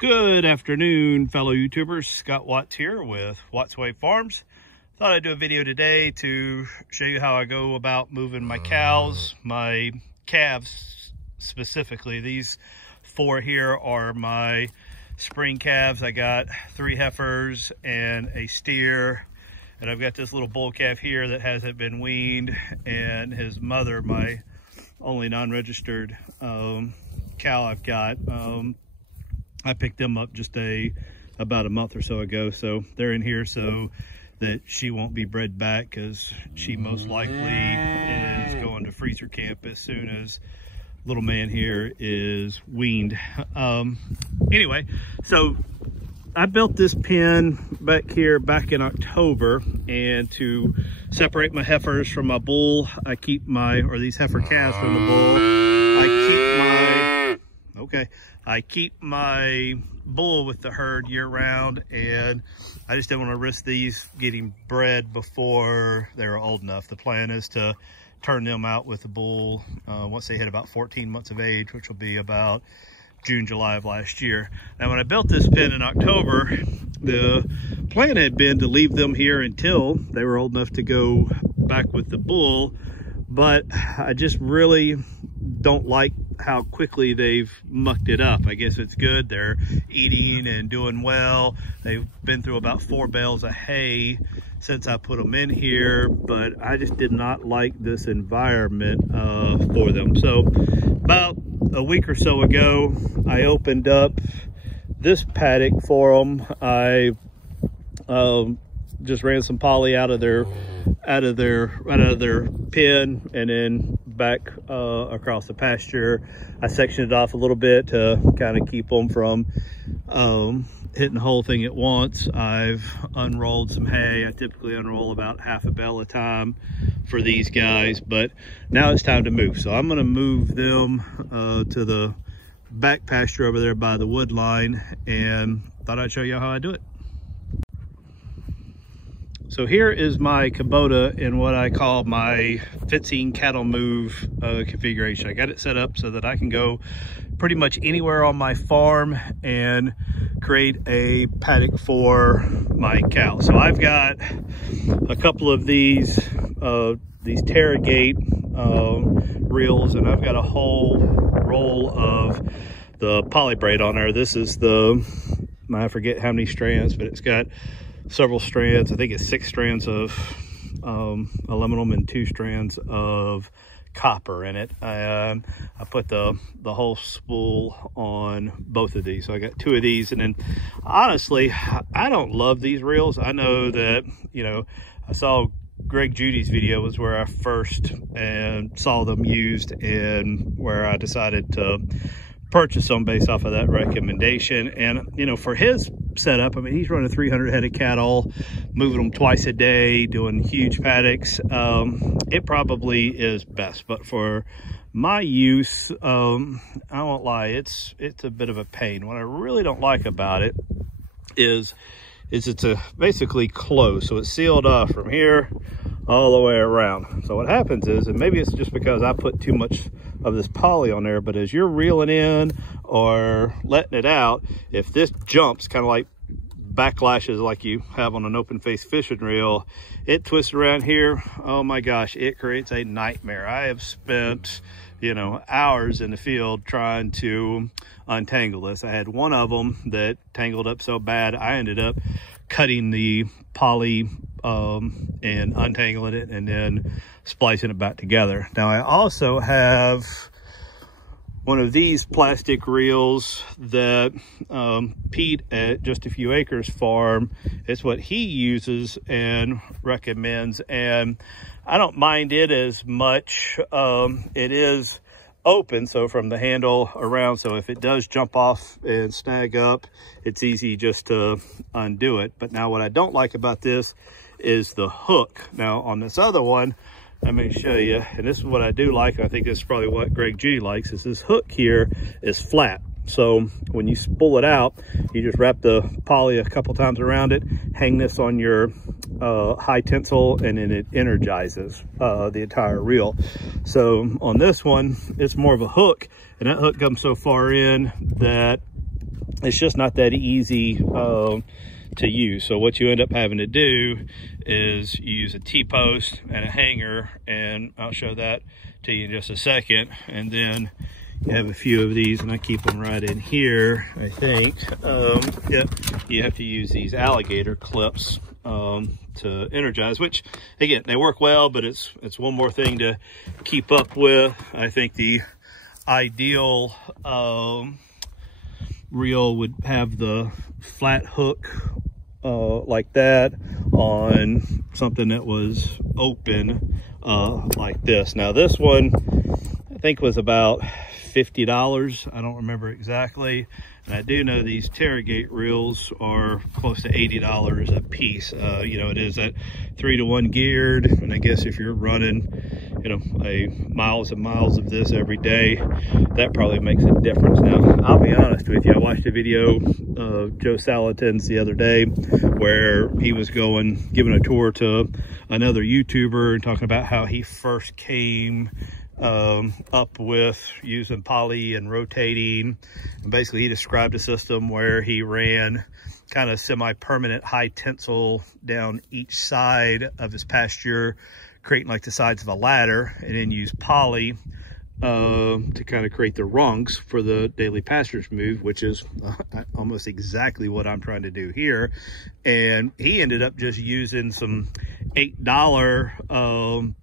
Good afternoon, fellow YouTubers. Scott Watts here with Watts Way Farms. Thought I'd do a video today to show you how I go about moving my cows, my calves specifically. These four here are my spring calves. I got 3 heifers and a steer, and I've got this little bull calf here that hasn't been weaned, and his mother, my only non-registered cow I've got. I picked them up just about a month or so ago, so they're in here so that she won't be bred back, because she most likely is going to freezer camp as soon as little man here is weaned. Anyway, so I built this pen back here back in October, and to separate my heifers from my bull, I keep or these heifer calves from the bull, I keep my bull with the herd year round, and I just didn't want to risk these getting bred before they were old enough. The plan is to turn them out with the bull once they hit about 14 months of age, which will be about June, July of last year. Now, when I built this pen in October, the plan had been to leave them here until they were old enough to go back with the bull, but I just really don't like how quickly they've mucked it up. I guess it's good. They're eating and doing well. They've been through about 4 bales of hay since I put them in here, but I just did not like this environment for them. So about a week or so ago, I opened up this paddock for them. I just ran some poly out of their pen and then back across the pasture. I sectioned it off a little bit to kind of keep them from hitting the whole thing at once. I've unrolled some hay. I typically unroll about half a bale a time for these guys, but now it's time to move. So I'm going to move them to the back pasture over there by the wood line, and thought I'd show you how I do it. So here is my Kubota in what I call my fencing cattle move configuration. I got it set up so that I can go pretty much anywhere on my farm and create a paddock for my cows. So I've got a couple of these Tarragate reels, and I've got a whole roll of the polybraid on there. This is I forget how many strands, but it's got several strands. I think it's 6 strands of aluminum and 2 strands of copper in it. I put the whole spool on both of these. So I got 2 of these, and then honestly, I don't love these reels. I know that, I saw Greg Judy's video was where I first saw them used, and where I decided to purchase them based off of that recommendation. And for his setup, I mean, he's running 300 head of cattle, moving them twice a day, doing huge paddocks. It probably is best, but for my use, I won't lie, it's a bit of a pain. What I really don't like about it is it's basically closed, so it's sealed off from here all the way around. So what happens is, and maybe it's just because I put too much of this poly on there, but as you're reeling in or letting it out, if this jumps, kind of like backlashes like you have on an open face fishing reel, it twists around here. Oh my gosh, it creates a nightmare. I have spent hours in the field trying to untangle this. I had one of them that tangled up so bad, I ended up cutting the poly and untangling it and then splicing it back together. Now I also have one of these plastic reels that Pete at Just a Few Acres Farm, it's what he uses and recommends, and I don't mind it as much. It is open, so from the handle around, so if it does jump off and snag up, it's easy just to undo it. But now what I don't like about this is the hook. Now on this other one, let me show you, and this is what I do like, and I think this is probably what Greg G likes, is this hook here is flat. So when you pull it out, you just wrap the poly a couple times around it, hang this on your high tensile, and then it energizes the entire reel. So on this one, it's more of a hook, and that hook comes so far in that it's just not that easy to use. So what you end up having to do is you use a T-post and a hanger, and I'll show that to you in just a second. And then you have a few of these, and I keep them right in here, I think. Yeah, you have to use these alligator clips to energize, which again, they work well, but it's one more thing to keep up with. I think the ideal reel would have the flat hook like that on something that was open like this. Now this one I think was about $50. I don't remember exactly. And I do know these Terragate reels are close to $80 a piece. You know, it is that 3-to-1 geared, and I guess if you're running, you know, miles and miles of this every day, that probably makes a difference. Now, I'll be honest with you, I watched a video of Joe Salatin's the other day where he was giving a tour to another YouTuber and talking about how he first came up with using poly and rotating. And basically he described a system where he ran kind of semi-permanent high tensile down each side of his pasture, creating like the sides of a ladder, and then use poly to kind of create the rungs for the daily pasturage move, which is almost exactly what I'm trying to do here. And he ended up just using some $8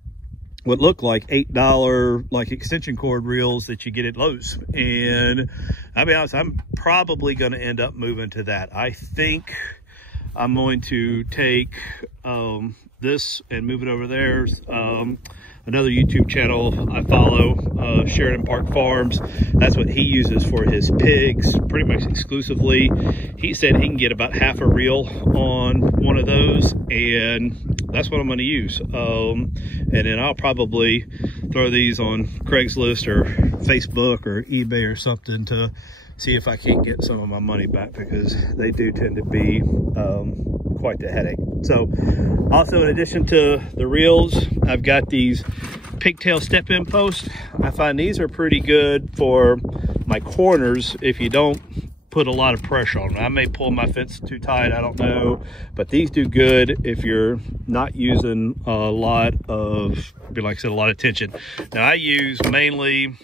what looked like $8 like extension cord reels that you get at Lowe's. And I'll be honest, I'm probably going to end up moving to that. I think I'm going to take this and move it over there. Another YouTube channel I follow, Sheridan Park Farms. That's what he uses for his pigs, pretty much exclusively. He said he can get about half a reel on one of those, and that's what I'm going to use. And then I'll probably throw these on Craigslist or Facebook or eBay or something to see if I can't get some of my money back, because they do tend to be quite the headache. So also, in addition to the reels, I've got these pigtail step-in posts. I find these are pretty good for my corners if you don't put a lot of pressure on them. I may pull my fence too tight, I don't know, but these do good if you're not using a lot of, like I said, a lot of tension. Now I use mainly,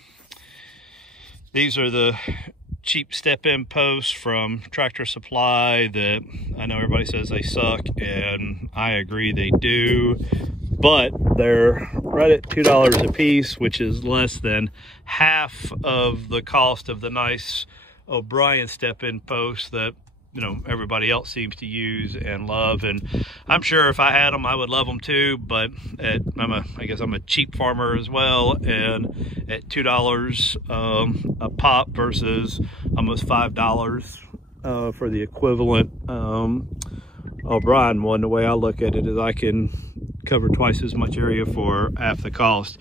these are the cheap step-in posts from Tractor Supply that I know everybody says they suck, and I agree they do, but they're right at $2 a piece, which is less than half of the cost of the nice O'Brien step-in posts that, you know, everybody else seems to use and love. And I'm sure if I had them, I would love them too, but I guess I'm a cheap farmer as well, and at $2 a pop versus almost $5 for the equivalent O'Brien one, the way I look at it is I can cover twice as much area for half the cost.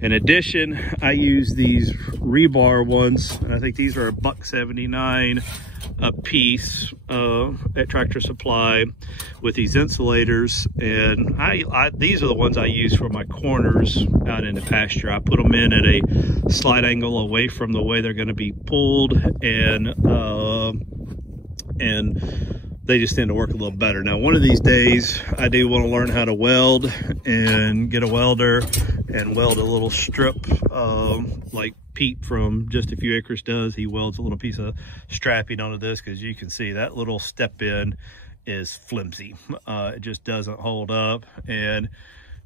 In addition, I use these rebar ones, and I think these are $1.79 a piece at Tractor Supply with these insulators. And these are the ones I use for my corners out in the pasture. I put them in at a slight angle away from the way they're going to be pulled, and they just tend to work a little better. Now, one of these days, I do want to learn how to weld and get a welder and weld a little strip like Pete from Just a Few Acres does. He welds a little piece of strapping onto this, because you can see that little step in is flimsy. It just doesn't hold up, and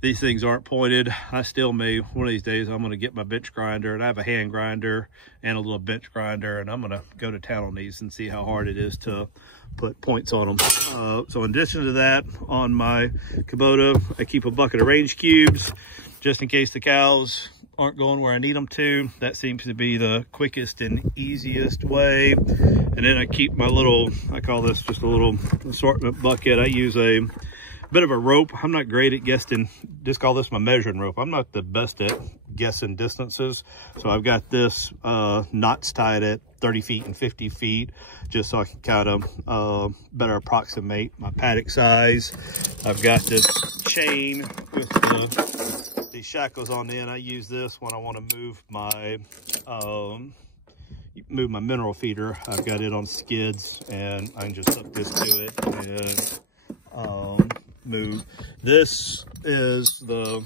these things aren't pointed. I still may, one of these days, I'm going to get my bench grinder, and I have a hand grinder and a little bench grinder, and I'm going to go to town on these and see how hard it is to put points on them. So in addition to that, on my Kubota, I keep a bucket of range cubes just in case the cows aren't going where I need them to. That seems to be the quickest and easiest way. And then I keep my little, I call this just a little assortment bucket. I use a bit of a rope. I'm not great at guessing, just call this my measuring rope. I'm not the best at guessing distances. So I've got this knots tied at 30 feet and 50 feet, just so I can kind of better approximate my paddock size. I've got this chain with these shackles on the end. I use this when I want to move my move my mineral feeder. I've got it on skids, and I can just hook this to it and move. This is the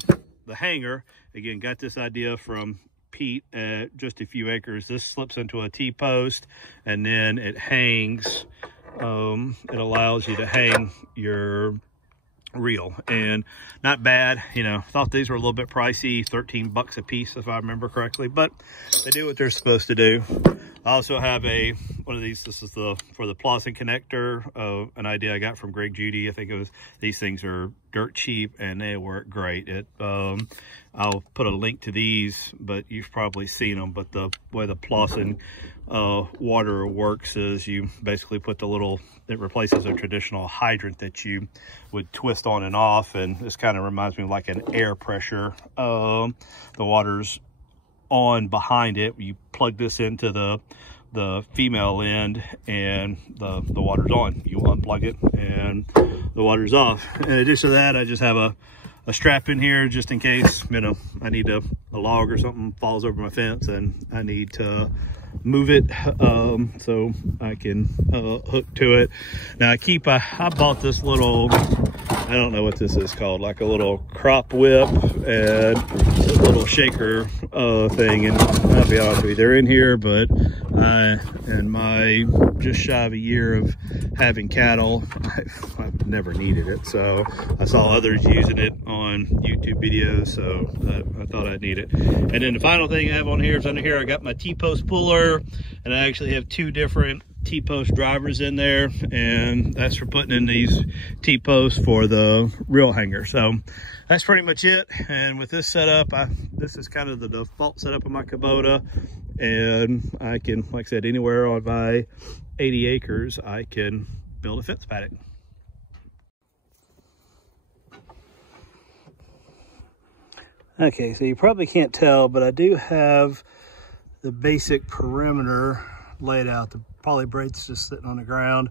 hanger. Again, got this idea from Pete at Just a Few Acres. This slips into a T-post, and then it hangs. It allows you to hang your reel, and not bad. You know, thought these were a little bit pricey, 13 bucks a piece if I remember correctly, but they do what they're supposed to do. I also have one of these. This is for the Plawson connector, an idea I got from Greg Judy. I think it was, these things are dirt cheap and they work great. I'll put a link to these, but you've probably seen them. But the way the Plawson water works is you basically put it replaces a traditional hydrant that you would twist on and off, and this kind of reminds me of like an air pressure. The water's on behind it. You plug this into the female end, and the water's on. You unplug it and the water's off. In addition to that, I just have a strap in here just in case, you know, I need a log or something falls over my fence and I need to move it, so I can hook to it. Now I bought this little, I don't know what this is called, like a little crop whip and a little shaker thing, and I'll be honest with you, they're in here, but in my just shy of a year of having cattle, I've never needed it. So I saw others using it on YouTube videos, so I thought I'd need it. And then the final thing I have on here is under here I got my T-post puller, and I actually have two different T-post drivers in there, and that's for putting in these T-posts for the reel hanger. So that's pretty much it. And with this setup, this is kind of the default setup of my Kubota, and I can, like I said, anywhere on my 80 acres I can build a fence paddock. Okay, so you probably can't tell, but I do have the basic perimeter laid out. The poly braid's just sitting on the ground.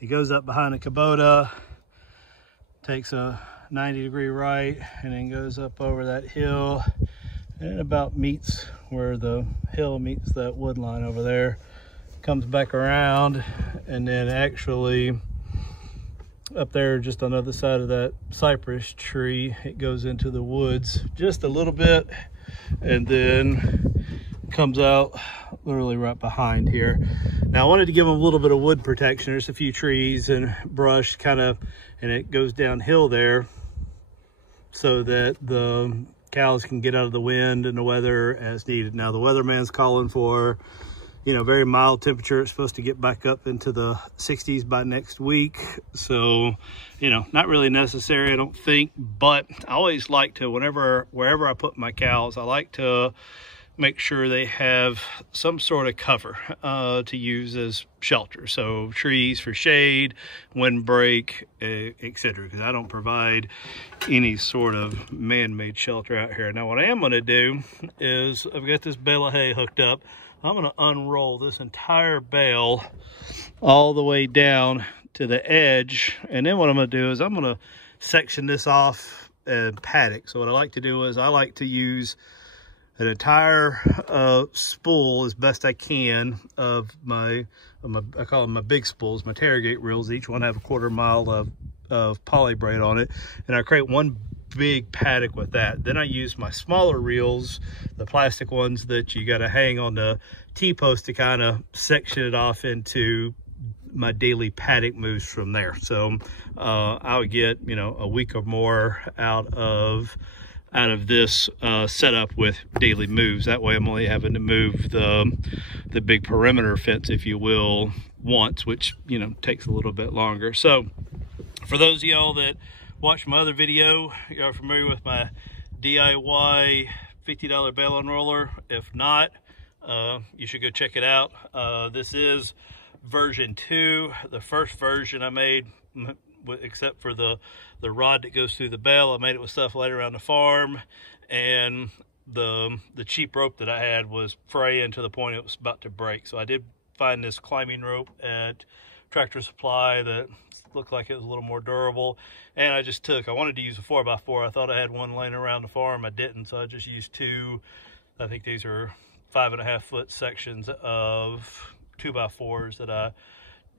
It goes up behind the Kubota, takes a 90-degree right, and then goes up over that hill, and it about meets where the hill meets that wood line over there. Comes back around, and then actually up there just on the other side of that cypress tree, it goes into the woods just a little bit, and then comes out literally right behind here. Now I wanted to give them a little bit of wood protection. There's a few trees and brush kind of, and it goes downhill there so that the cows can get out of the wind and the weather as needed. Now the weatherman's calling for, you know, very mild temperature. It's supposed to get back up into the 60s by next week. So, you know, not really necessary, I don't think, but I always like to, wherever I put my cows, I like to make sure they have some sort of cover to use as shelter. So trees for shade, windbreak, etc. Because I don't provide any sort of man-made shelter out here. Now what I am going to do is, I've got this bale of hay hooked up. I'm going to unroll this entire bale all the way down to the edge, and then what I'm going to do is I'm going to section this off and paddock. So what I like to do is I like to use an entire spool as best I can of I call them my big spools, my Tarragate reels. Each one have a 1/4 mile of poly braid on it, and I create one big paddock with that. Then I use my smaller reels, the plastic ones that you got to hang on the T-post, to kind of section it off into my daily paddock moves from there. So I would get, you know, a week or more out of this setup with daily moves. That way I'm only having to move the big perimeter fence, if you will, once, which, you know, takes a little bit longer. So for those of y'all that watch my other video, you are familiar with my DIY $50 bale unroller. If not, you should go check it out. This is version 2. The first version I made, except for the rod that goes through the bale, I made it with stuff laid around the farm, and the cheap rope that I had was fraying to the point it was about to break. So I did find this climbing rope at Tractor Supply that looked like it was a little more durable, and I wanted to use a 4x4. I thought I had one laying around the farm. I didn't, so I just used 2. I think these are 5.5 foot sections of 2x4s that I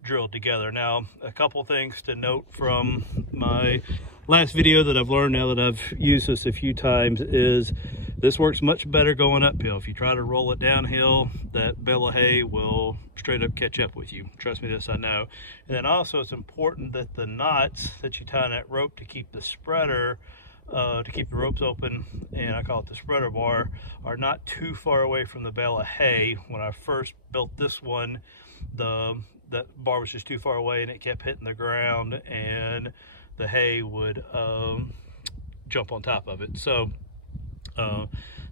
drilled together. Now, a couple things to note from my last video that I've learned now that I've used this a few times is this works much better going uphill. If you try to roll it downhill, that bale of hay will straight up catch up with you. Trust me, this I know. And then also it's important that the knots that you tie in that rope to keep the spreader, to keep the ropes open, and I call it the spreader bar, are not too far away from the bale of hay. When I first built this one, that bar was just too far away and it kept hitting the ground and the hay would jump on top of it. So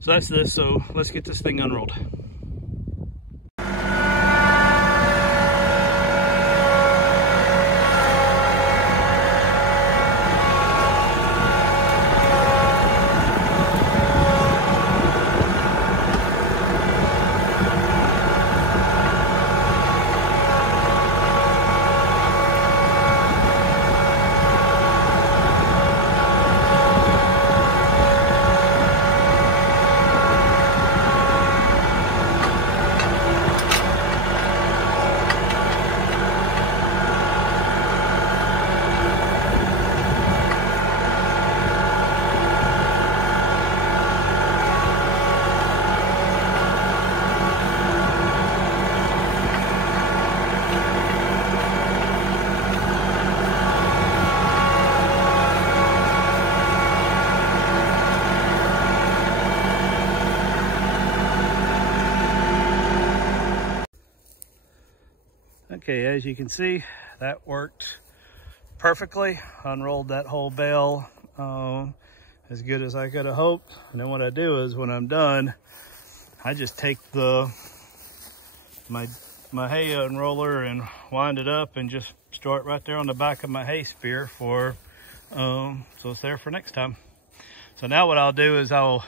that's this. So let's get this thing unrolled. Okay, as you can see, that worked perfectly. Unrolled that whole bale as good as I could have hoped. And then what I do is when I'm done, I just take my hay unroller and wind it up and just store it right there on the back of my hay spear so it's there for next time. So now what I'll do is I'll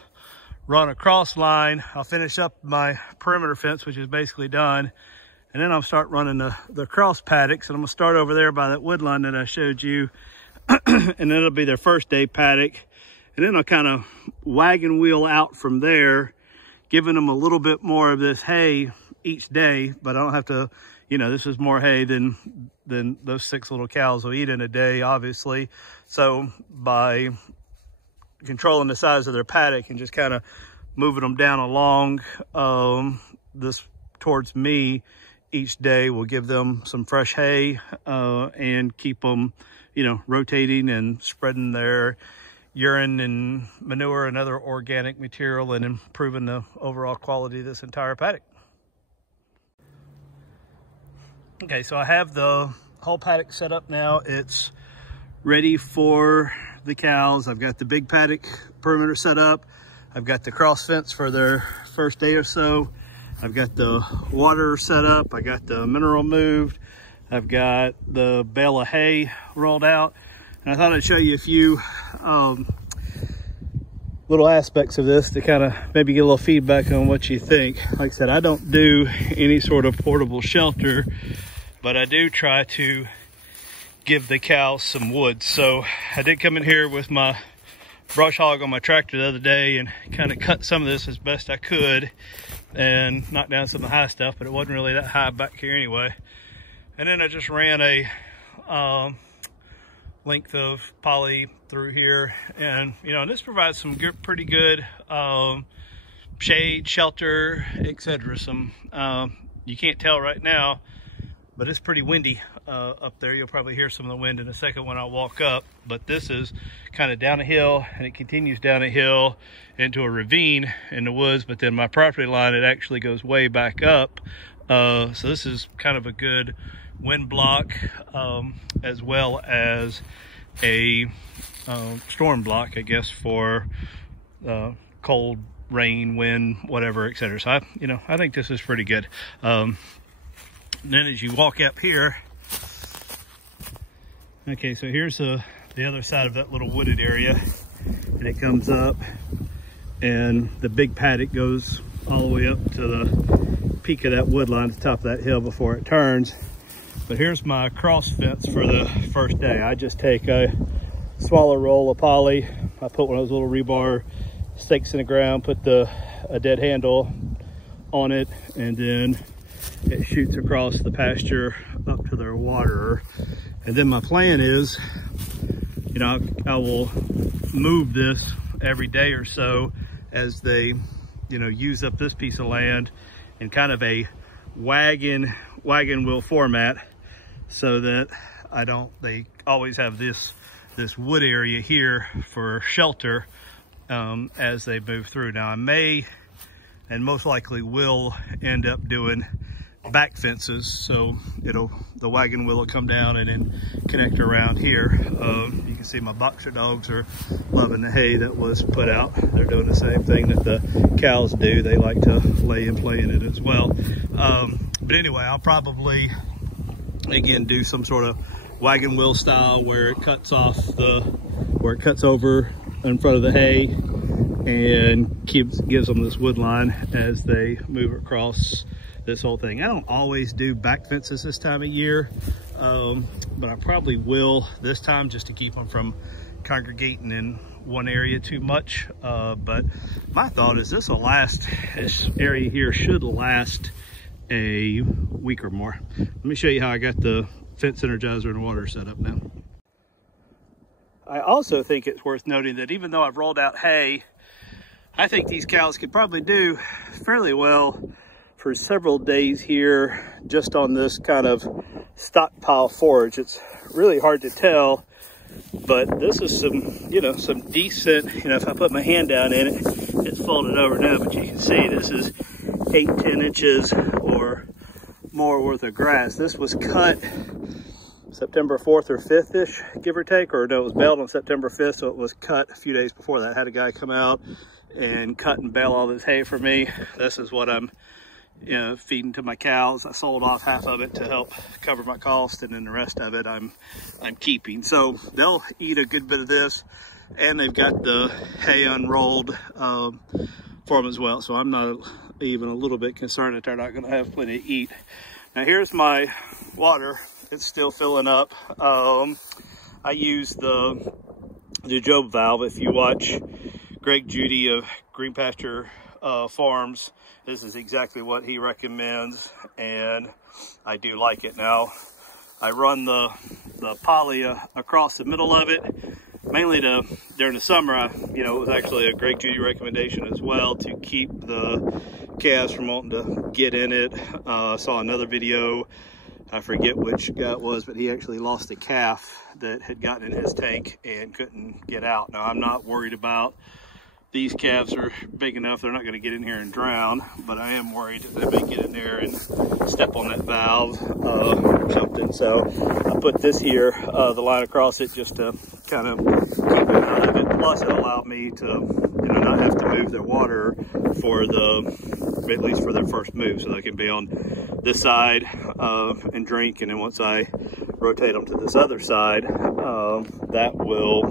run a cross line. I'll finish up my perimeter fence, which is basically done. And then I'll start running the cross paddocks, and I'm gonna start over there by that wood line that I showed you. And then it'll be their first day paddock. And then I'll kind of wagon wheel out from there, giving them a little bit more of this hay each day, but I don't have to, you know, this is more hay than those 6 little cows will eat in a day, obviously. So by controlling the size of their paddock and just kind of moving them down along this towards me each day will give them some fresh hay and keep them, you know, rotating and spreading their urine and manure and other organic material and improving the overall quality of this entire paddock. Okay, so I have the whole paddock set up now. It's ready for the cows. I've got the big paddock perimeter set up. I've got the cross fence for their first day or so. I've got the water set up. I got the mineral moved. I've got the bale of hay rolled out. And I thought I'd show you a few little aspects of this to kind of maybe get a little feedback on what you think. Like I said, I don't do any sort of portable shelter, but I do try to give the cows some wood. So I did come in here with my brush hog on my tractor the other day and kind of cut some of this as best I could and knock down some of the high stuff, but it wasn't really that high back here anyway. And then I just ran a length of poly through here, and you know, this provides some pretty good shade, shelter, etc. Some you can't tell right now, but it's pretty windy up there. You'll probably hear some of the wind in a second when I walk up, but this is kind of down a hill and it continues down a hill into a ravine in the woods, but then my property line, it actually goes way back up. So this is kind of a good wind block as well as a storm block, I guess, for cold, rain, wind, whatever, etc. So I think this is pretty good. And then as you walk up here, okay, so here's the other side of that little wooded area, and it comes up and the big paddock goes all the way up to the peak of that wood line at the top of that hill before it turns. But here's my cross fence for the first day. I just take a smaller roll of poly. I put one of those little rebar stakes in the ground, put a dead handle on it, and then it shoots across the pasture up to their waterer. And then my plan is, you know, I will move this every day or so as they, you know, use up this piece of land in kind of a wagon wheel format, so that they always have this wood area here for shelter as they move through. Now I may and most likely will end up doing back fences, so the wagon wheel will come down and then connect around here. You can see my boxer dogs are loving the hay that was put out. They're doing the same thing that the cows do. They like to lay and play in it as well. But anyway, I'll probably again do some sort of wagon wheel style where it cuts over in front of the hay and gives them this wood line as they move across this whole thing. I don't always do back fences this time of year, but I probably will this time, just to keep them from congregating in one area too much. But my thought is this area here should last a week or more. Let me show you how I got the fence energizer and water set up now. I also think it's worth noting that even though I've rolled out hay, I think these cows could probably do fairly well for several days here just on this kind of stockpile forage. It's really hard to tell, but this is some decent, if I put my hand down in it, it's folded over now, but you can see this is 8-10 inches or more worth of grass. This was cut September 4th or 5th-ish, give or take, or no, it was baled on September 5th, so it was cut a few days before that. I had a guy come out and cut and bale all this hay for me. This is what I'm feeding to my cows. I sold off half of it to help cover my cost, and then the rest of it I'm keeping. So they'll eat a good bit of this, and they've got the hay unrolled for them as well. So I'm not even a little bit concerned that they're not going to have plenty to eat. Now here's my water. It's still filling up. I use the Job valve. If you watch Greg Judy of Green Pasture Farms, this is exactly what he recommends, and I do like it. Now I run the poly across the middle of it, mainly during the summer. It was actually a Greg Judy recommendation as well, to keep the calves from wanting to get in it. I saw another video, I forget which guy it was, but he actually lost a calf that had gotten in his tank and couldn't get out. Now I'm not worried about these calves. Are big enough, they're not going to get in here and drown, but I am worried that they may get in there and step on that valve or something. So I put this here, the line across it, just to kind of keep it out of it. Plus it allowed me to not have to move their water at least for their first move, so they can be on this side and drink, and then once I rotate them to this other side, that will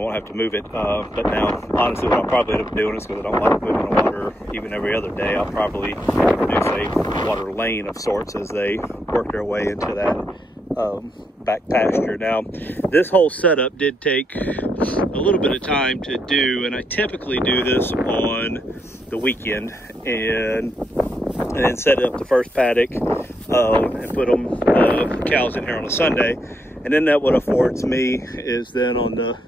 won't have to move it. But now, honestly, what I'll probably end up doing is, because I don't like moving the water even every other day, I'll probably produce a water lane of sorts as they work their way into that back pasture. Now, this whole setup did take a little bit of time to do, and I typically do this on the weekend and then set up the first paddock and put cows in here on a Sunday. And then what affords me is then on the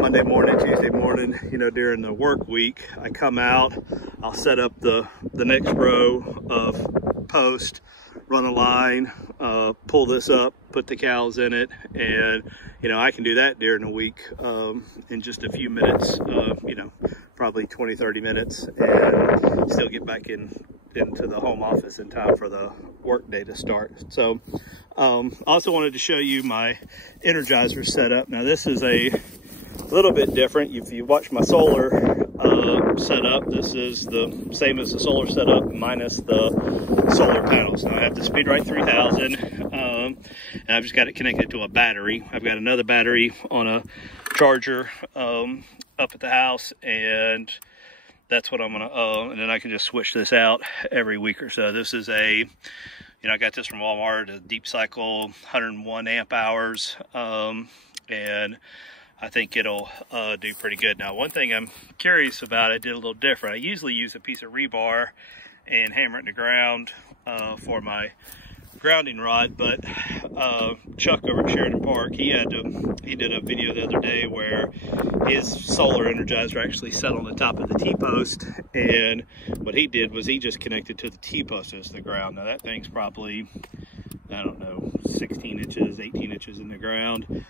Monday morning, Tuesday morning, during the work week, I come out, I'll set up the next row of post, run a line, pull this up, put the cows in it, and I can do that during the week in just a few minutes, probably 20-30 minutes, and still get back into the home office in time for the work day to start. So I also wanted to show you my Energizer setup. Now this is a little bit different. If you watch my solar setup, this is the same as the solar setup minus the solar panels. Now I have the SpeedRite 3000 and I've just got it connected to a battery. I've got another battery on a charger up at the house, and that's what I'm gonna, and then I can just switch this out every week or so. This is I got this from Walmart, a deep cycle, 101 amp hours, and I think it'll do pretty good. Now, one thing I'm curious about, I did a little different. I usually use a piece of rebar and hammer it in the ground for my grounding rod, but Chuck over at Sheridan Park, he did a video the other day where his solar energizer actually sat on the top of the T-post, and what he did was he just connected to the T-post as the ground. Now that thing's probably, I don't know, 16 inches, 18 inches in the ground.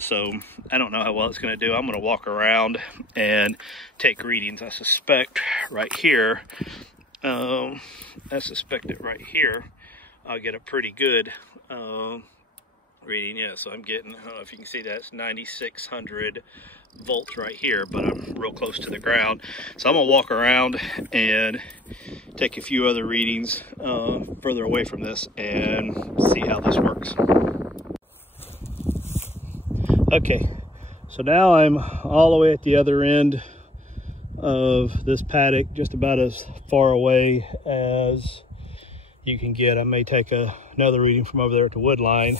So I don't know how well it's going to do. I'm going to walk around and take readings. I suspect right here, I'll get a pretty good reading. Yeah, so I'm getting, I don't know if you can see that, it's 9,600 volts right here, but I'm real close to the ground. So I'm gonna walk around and take a few other readings further away from this and see how this works. Okay, so now I'm all the way at the other end of this paddock, just about as far away as you can get. I may take another reading from over there at the wood line,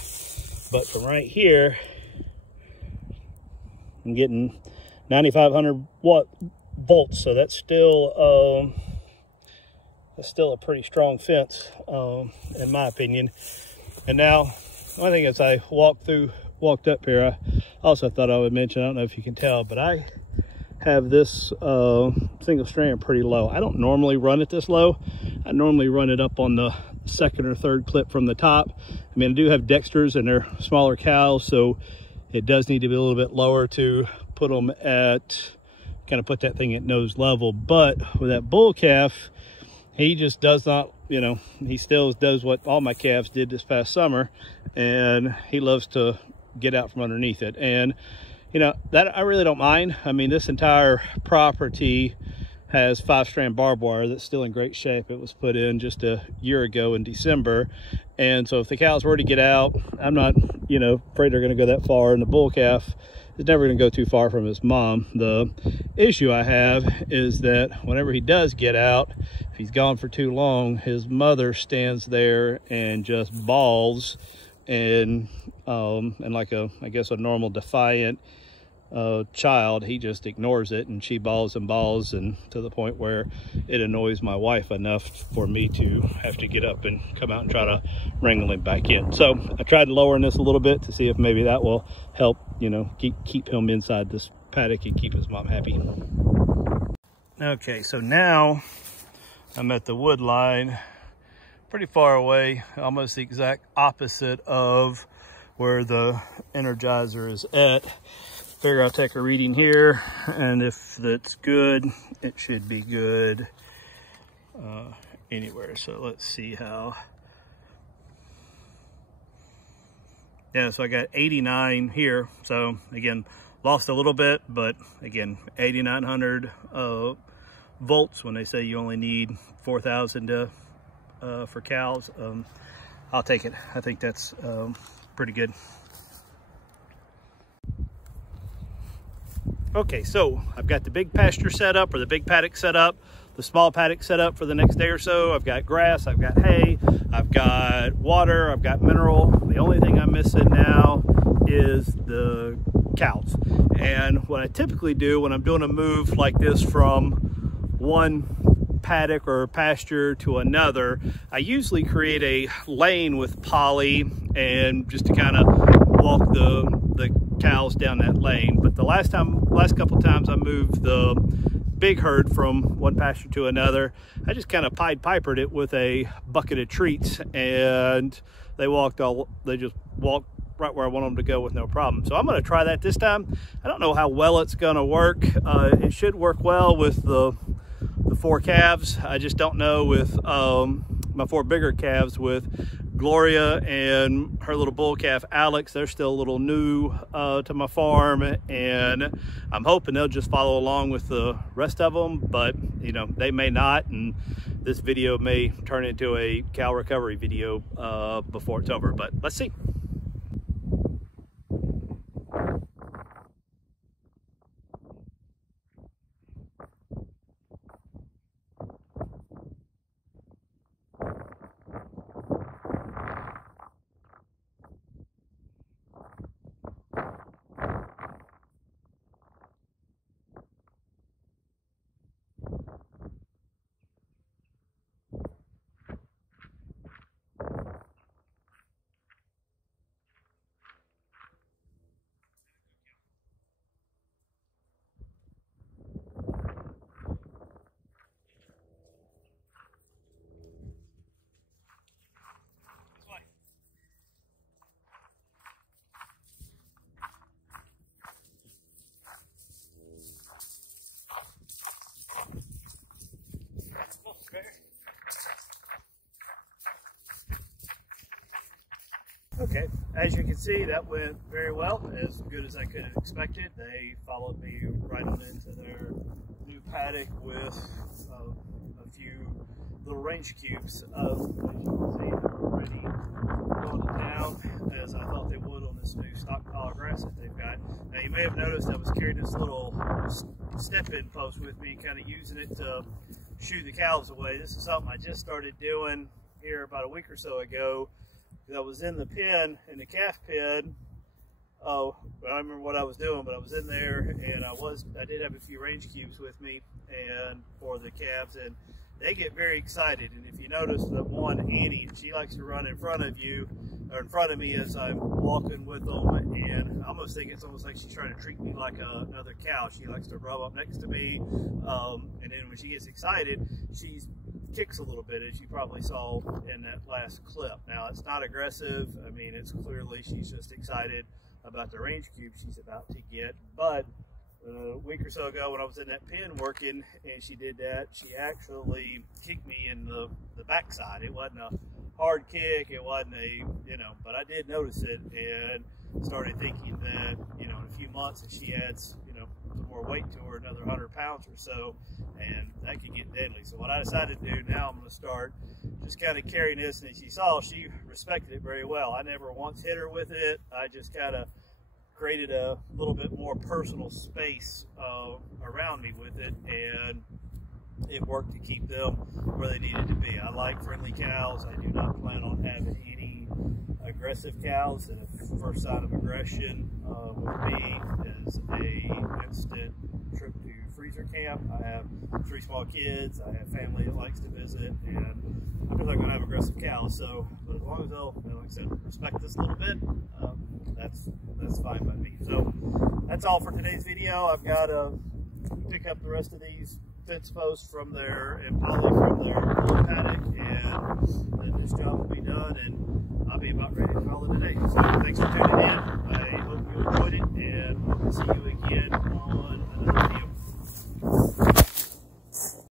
but from right here, I'm getting 9,500 volts. So that's still a pretty strong fence, in my opinion. And now, one thing as I walked up here, I also thought I would mention, I don't know if you can tell, but I have this single strand pretty low. I don't normally run it this low. I normally run it up on the second or third clip from the top. I mean, I do have Dexters and they're smaller cows, so it does need to be a little bit lower to put them at, kind of put that thing at nose level. But with that bull calf, he just does not, you know, he still does what all my calves did this past summer, and he loves to get out from underneath it. And you know, that I really don't mind. I mean, this entire property has 5-strand barbed wire that's still in great shape. It was put in just a year ago in December. And so if the cows were to get out, I'm not, you know, afraid they're going to go that far. And the bull calf is never going to go too far from his mom. The issue I have is that whenever he does get out, if he's gone for too long, his mother stands there and just bawls, and like I guess a normal defiant child, he just ignores it, and she bawls and bawls, and to the point where it annoys my wife enough for me to have to get up and come out and try to wrangle him back in. So I tried lowering this a little bit to see if maybe that will help, you know, keep him inside this paddock and keep his mom happy. Okay, so now I'm at the wood line, pretty far away, almost the exact opposite of where the energizer is at. Figure I'll take a reading here, and if that's good, it should be good anywhere. So let's see how. Yeah, so I got 89 here. So again, lost a little bit, but again, 8,900 volts when they say you only need 4,000 for cows. I'll take it. I think that's pretty good. Okay, so I've got the big pasture set up, or the big paddock set up, the small paddock set up for the next day or so. I've got grass, I've got hay, I've got water, I've got mineral. The only thing I'm missing now is the cows. And what I typically do when I'm doing a move like this from one paddock or pasture to another, I usually create a lane with poly, and just to kind of walk the cows down that lane. But the last couple times I moved the big herd from one pasture to another, I just kind of Pied Pipered it with a bucket of treats, and they just walked right where I want them to go with no problem. So I'm going to try that this time. I don't know how well it's going to work. It should work well with the 4 calves. I just don't know with my 4 bigger calves, with Gloria and her little bull calf Alex. They're still a little new to my farm, and I'm hoping they'll just follow along with the rest of them, but you know, they may not, and this video may turn into a cow recovery video before it's over, but let's see. Okay, as you can see, that went very well, as good as I could have expected. They followed me right on into their new paddock with a few little range cubes. As you can see, they're already going to town, as I thought they would on this new stockpile of grass that they've got. Now, you may have noticed I was carrying this little step-in post with me, kind of using it to shoo the calves away. This is something I just started doing here about a week or so ago. I was in the pen, in the calf pen. Oh, I don't remember what I was doing, but I was in there, and I did have a few range cubes with me, and for the calves, and they get very excited. And if you notice that one, Annie, she likes to run in front of you, or in front of me as I'm walking with them, and I almost think it's almost like she's trying to treat me like another cow. She likes to rub up next to me, and then when she gets excited, she kicks a little bit, as you probably saw in that last clip. Now, it's not aggressive. I mean, it's clearly she's just excited about the range cube she's about to get. But a week or so ago, when I was in that pen working and she did that, she actually kicked me in the backside. It wasn't a hard kick, it wasn't a, but I did notice it and started thinking that, in a few months, if she adds, some more weight to her, another 100 pounds or so, and that could get deadly. So what I decided to do now, I'm going to start just kind of carrying this, and as you saw, she respected it very well. I never once hit her with it. I just kind of created a little bit more personal space around me with it, and it worked to keep them where they needed to be. I like friendly cows. I do not plan on having any aggressive cows, and the first sign of aggression with me is a instant trip to freezer camp. I have 3 small kids, I have family that likes to visit, and I'm just not going to have aggressive cows. So, but as long as they'll, like I said, respect this a little bit, that's fine by me. So that's all for today's video. I've got to pick up the rest of these fence posts from their, and poly from their little paddock, and then this job will be done, and I'll be about ready to call it a day. So thanks for tuning in. I hope you enjoyed it, and we'll see you again on another video.